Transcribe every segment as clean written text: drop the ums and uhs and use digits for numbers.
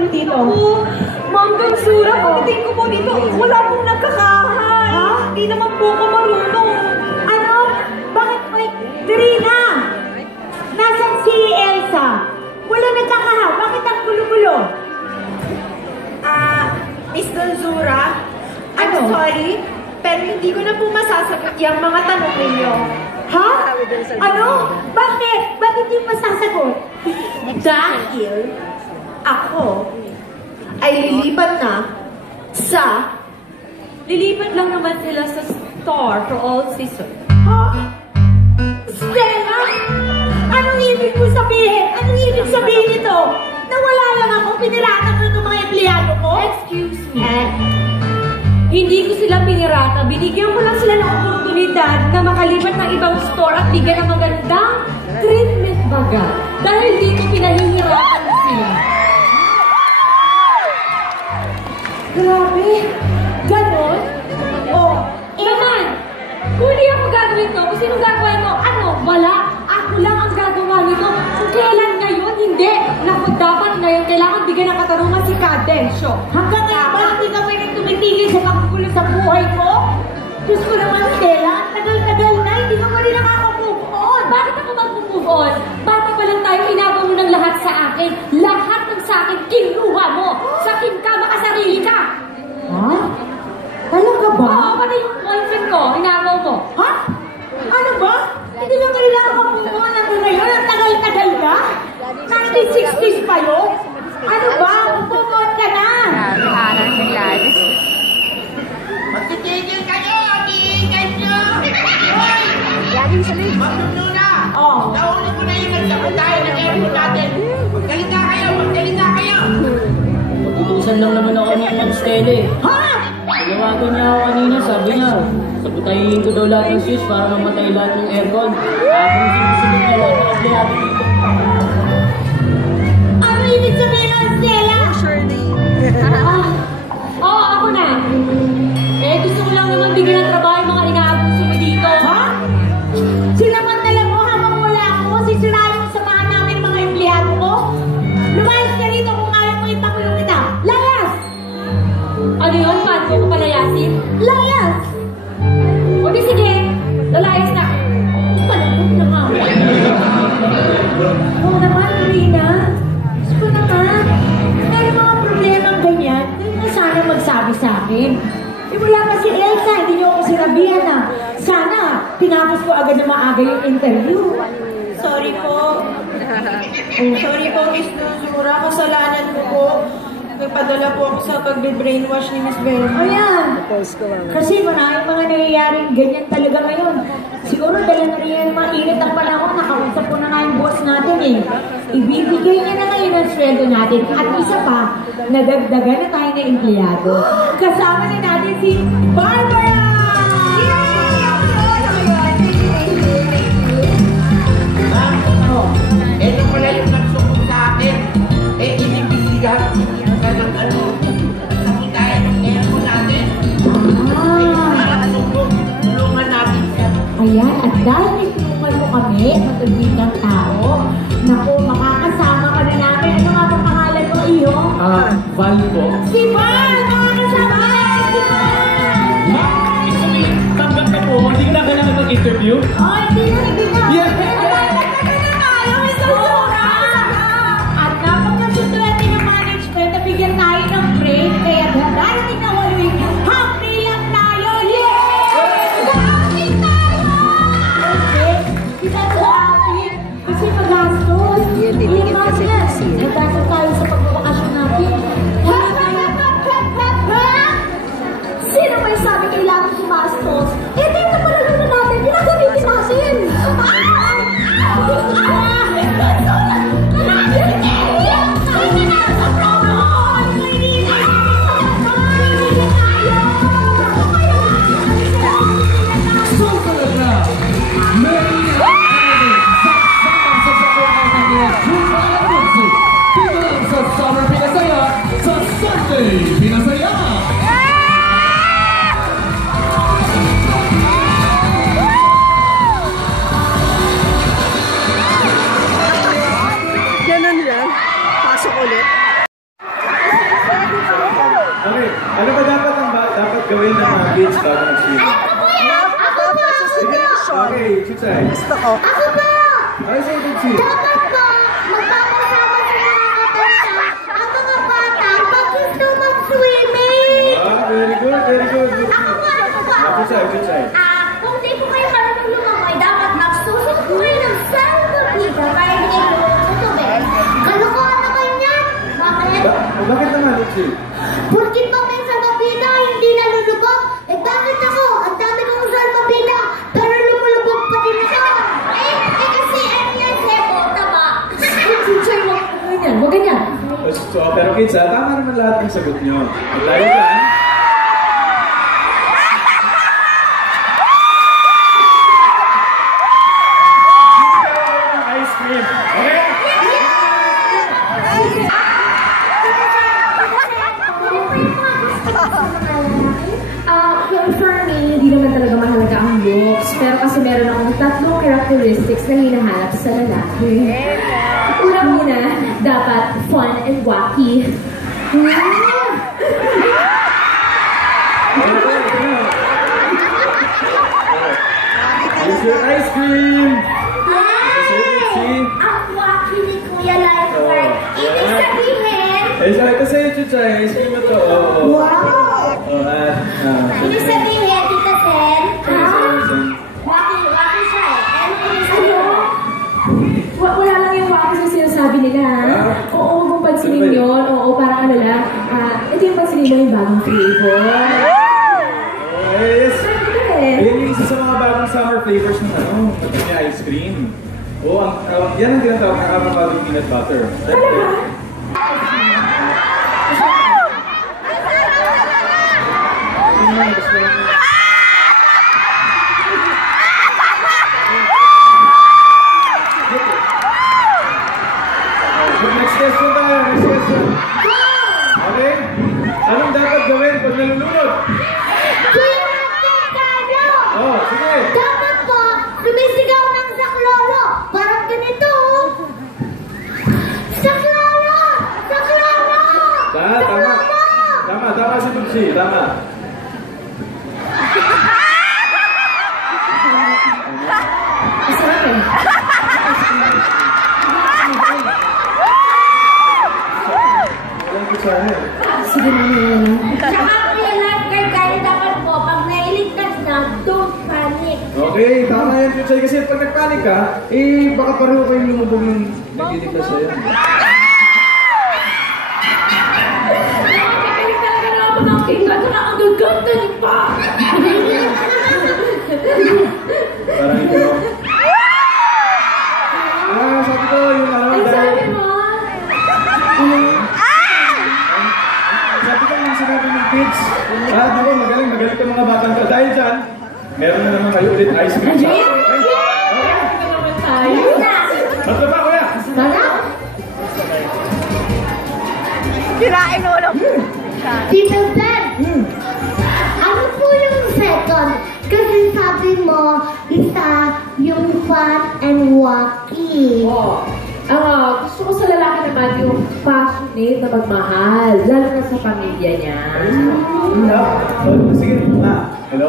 niyo dito? Ma'am Donsura, pagdating ko po dito, wala pong nagkakahay. Ha? Hindi naman po ako marunong. Ano? Bakit? Wait, Trina! Nasaan si Elsa? Wala nagkakaha. Bakit ang gulo-gulo? Miss Donsura, I'm Ano? sorry, pero hindi ko na po masasagot yung mga tanong ninyo. Ha? Ano? Bakit? Bakit hindi masasagot? Dahil ako ay lilipat na sa... Lilipat lang naman sila sa Star for all season. Ha? Stella? Anong ibig mo sabihin? Anong ibig sabihin nito? Nawala lang ako, piniratan ko ng mga empleyado ko? Excuse me. Hindi ko sila pinirata. Binigyan ko lang sila ng oportunidad na makalipat ng ibang store at bigyan ng magandang treatment baga. Dahil dito pinahihirapan sila. Grabe! Ganon? Oh, Naman! Kung hindi ako gagawin to, kung sinong gagawin mo, ano? Wala. Ako lang ang gagawa nito. Kung kailan ngayon, hindi. Naku, dapat ngayon, kailangan bigyan ng katarungan si Cadensyo. hanggang ngayon ba hindi ka pwede tumitigil sa pagkukulo sa buhay ko? Diyos ko naman, Stella, tagal-tagal na, hindi ka pa rin nakaka-move on. Bakit ako mag-move on? Bata pa lang tayo, inagaw mo ng lahat sa akin. Lahat ng sa akin, kinuha mo. Sakin ka, makasarili ka. Ha? Talaga ba? Oo, pati yung boyfriend ko, inagaw mo. Ha? Ano ba? Hindi ka pa rin nakaka-move on hanggang ngayon? Ang tagal-tagal ka? 1960s pa yun? Ano ba? Move on ka na! Haran si Gladys. Magtitigil kayo! Mag-iingay nyo! Hoy! Laging salit. Magtutuna! Oh. Nauli ko na yung nagsabot tayo ng airport natin! Magdalita kayo! Magdalita kayo! Utusan lang naman ako ng Ma'am Stella eh. Ha? Tinawagan niya ako kanina, sabi niya, sabutayin ko daw lahat ng switch para mamatay lahat ng aircon. Ako sinusunod niya lahat ng empleyado dito. Ano ibig sabihin ng Stella? Oo, ako na. Eh, gusto ko lang naman bigyan ng trabaho yung mga inaabuso mo dito. Ha? Sinamantala mo habang wala ako, sisirain mo sa mga namin mga empleyado ko? Lumayas ka rito kung ayaw mo ipakulong kita. Layas! Ano yun? Paano ko palayasin? Layas! O di sige, lalayas na. Palabot na nga. Oo naman, Rina. Gusto ko naman. Meron mga problemang ganyan. Hindi mo sana magsabi sa akin. Eh, wala pa si Elsa. Hindi niyo ako sinabihan na. Sana, tinapos ko agad na maaga yung interview. Sorry po. Sorry po, Miss Donsura. Kasalanan ko po. Nagpadala po ako sa pag-brainwash ni Miss Velma. Ayan. Kasi maraming mga nangyayaring ganyan talaga ngayon. Siguro dala na rin yung mga init ang panahon. Nakausap ko na nga yung boss natin eh. Ibibigay niya na ngayon ang sweldo natin. At isa pa, nadagdagan na tayo na empleyado. Kasama na natin si Barbara! Ito pala yung nagsumbong sa akin. Eh, inibisigan ko na ng ano. Sabutayan ng airport natin. Tulungan natin siya. Ayan, at dahil itulungan mo kami, matulitang tao, naku, makakasama ka na namin. Ano nga bang pangalan mo, Iyo? Val po. Si Val! Makakasama ka namin si Val! Tanggap ka po, hindi ko na kailangan mag-interview. Oh, hindi na. Yeah. At napagkasunduan din ng management na bigyan tayo ng break, kaya darating na Halloween, happy lang tayo! Yeah! Happy tayo! Okay, kita sa happy. Kasi magastos. Titigil kasi Imagine, kasi. magastos tayo sa pagbabakasyon natin. Sino may sabi kailangan sumastos? Eh, dito pala naman natin, pinagamitin natin! Susunod na, Marina Alden, sasama sa sakuhan ng mga Juma Music. Dito lang sa Summer Pinasaya, sa Sunday Pinasaya. Ganun yan. Pasok ulit. Ano ba dapat gawin ng mga kids bago mag-swimming? Ako po yan! Ako po! Ako po! Okay, Chuchay. Ako po! Ay, sa'yo, Tutsi. Dapat po, magpapasama sa mga katanda ang mga bata pag gusto mag-swimming! Ah, very good, very good. Ako po! Chuchay. Kung di po kayo marunong lumangoy, dapat magsusunod po kayo ng salvavida para hindi kayo lumulong sa tubig. Kalokohan na kayo niyan! Bakit? Bakit naman, Tutsi? Porkit pa may salvavida, hindi nalulubog. Eh bakit ako? Ang dami kong salvavida, pero lumulubog pa din ako. Kasi ano yan, Sebo, tama? Chuchay, huwag ganyan, huwag ganyan. So, pero kids, tama naman lahat ng sagot nyo. Tayo dyan. Ice cream. Okay? For me, hindi naman talaga mahalaga ang looks. Pero kasi meron akong tatlong characteristics na hinahanap sa lalaki. Una, dapat fun and wacky. Here's your ice cream. Ang wacky ni Kuya Lifeguard. Ibig sabihin, Eh, sabi ko sa'yo, Chuchay, ice cream na to. wow! Ibig sabihin, Tita Sen, wacky siya eh. Ano ibig sabihin? Wala lang yung wacky sa sinasabi nila. Oo, huwag mong pansinin yun. Oo, parang ano lang. Ito yung pansinin mo yung bagong flavor. Yes. Eh. Ayan yung isa sa mga bagong summer flavors ng ice cream. Oo, yan ang tinatawag na avocado peanut butter. Next question tayo, next question. Okay? Anong dapat gawin pag nalulunod? Kuya Lifeguard, Oh, sige. dapat po, sumisigaw ng saklolo. Parang ganito. Saklolo! Saklolo! Tama si Tutsi, tama. Masarap eh. Walang kutsara. Sige na yun. Tsaka Kuya Lifeguard, kaya dapat po, pag nailigtas na, don't panic. Okay, tama yan, Tutsi. Kasi pag nagpanik ka, baka pareho kayong lumubog ng nagliligtas sa'yo. Nakakagaling talaga na ako ng tingkat na ang gaganda niyo pa. Parang ito. Sabi ko, yung Ang sabi mo? Sabi ko yung sinabi ng kids. Di ba, magaling itong mga batang ka. Dahil dyan, meron na naman kayo ulit ice cream. Okay? Ito naman tayo. Tatlo pa, kuya! Tara! Kirain mo lang. Tita Sen, ano po yung second? Kasi sabi mo, isa yung fun and wacky. Oh. Gusto ko sa lalaki naman yung passionate na magmahal, lalo na sa pamilya niya. Sige, hello?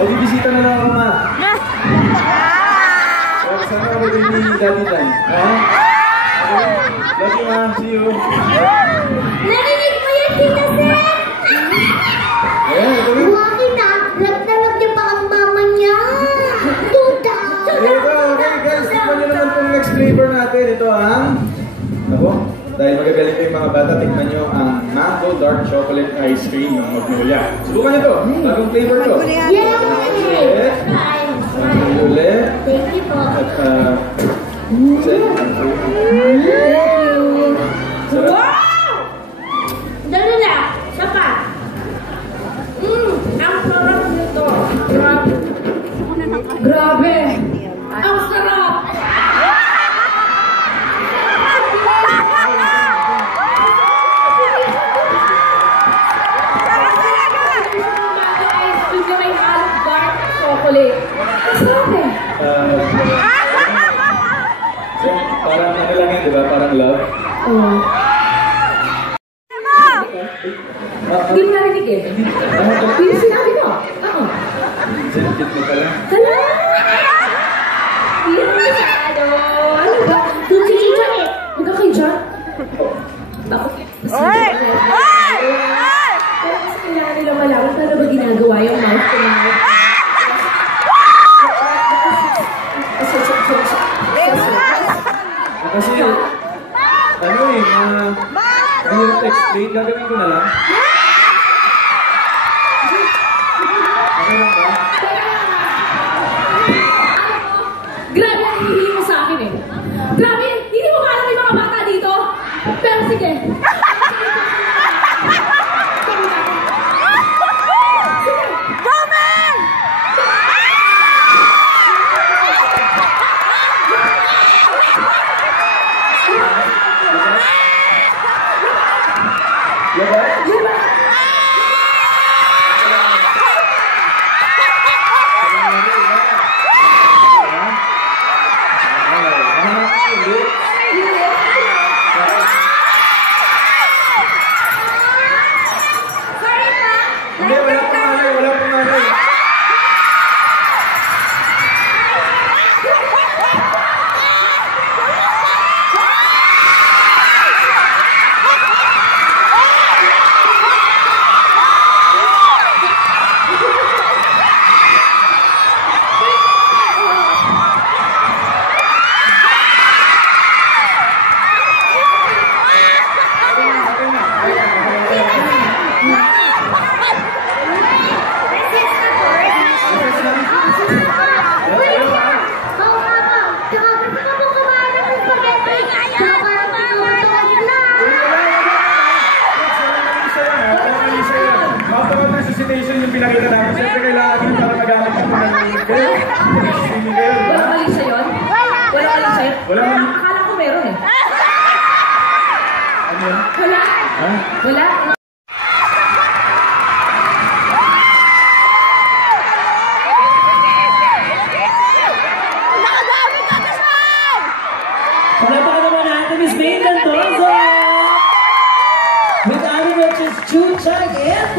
Bibisita na lang ako, ma. Sana ako din ni Daddy Dan. Love you, ma. See you. Narinig mo yan, Tita Sen? Ayan, ito na. Wacky na, lag niya pa ang mama niya. Tuda! Okay guys, tikman nyo naman itong next flavor natin. Ito ang... Ako, dahil magagaling ko yung mga bata, tikman nyo ang Mango Dark Chocolate Ice Cream ng Magnolia. Subukan nyo ito. Bagong flavor to. Yay! Ulit. Thank you po. At, Wow! Dali na, sapa. Ang sarap nito. Grabe. Grabe! Ang sarap! Ice cream na may halong dark chocolate. Ang sarap eh! Parang ano lang yan, di ba? Parang love. Oh. Hindi mo narinig eh. Yung sinabi ko. Oo. Sensitive mo pala. Hala! Hindi mo masyado. Ano ba? Doon si Chicha eh. Huwag ka kay John. Ako. Oy! Oy! Oy! Pero kasi kailangan nila malaman paano ba ginagawa yung mouth to mouth. Kasi, ano eh, mahirap explain, gagawin ko na lang. Okay lang ba? Grabe ang hihingi mo sa akin eh. Grabe! Hindi mo alam yung mga bata dito. Pero sige. Go, man! Diba? Hindi, wala pangalan, wala pangalan. Yung pinakita namin, siyempre kailangan din para magamit yung mga kayo. Swimming kayo, di ba? Wala mali sa yun? Wala mali sa yun? Wala mali. Akala ko meron eh. Ano yun? Wala. Ha? Wala. Nakagamit ako siya! Palakpakan naman natin Miss May Cantoso! With Annie Roches, Chu Chag, and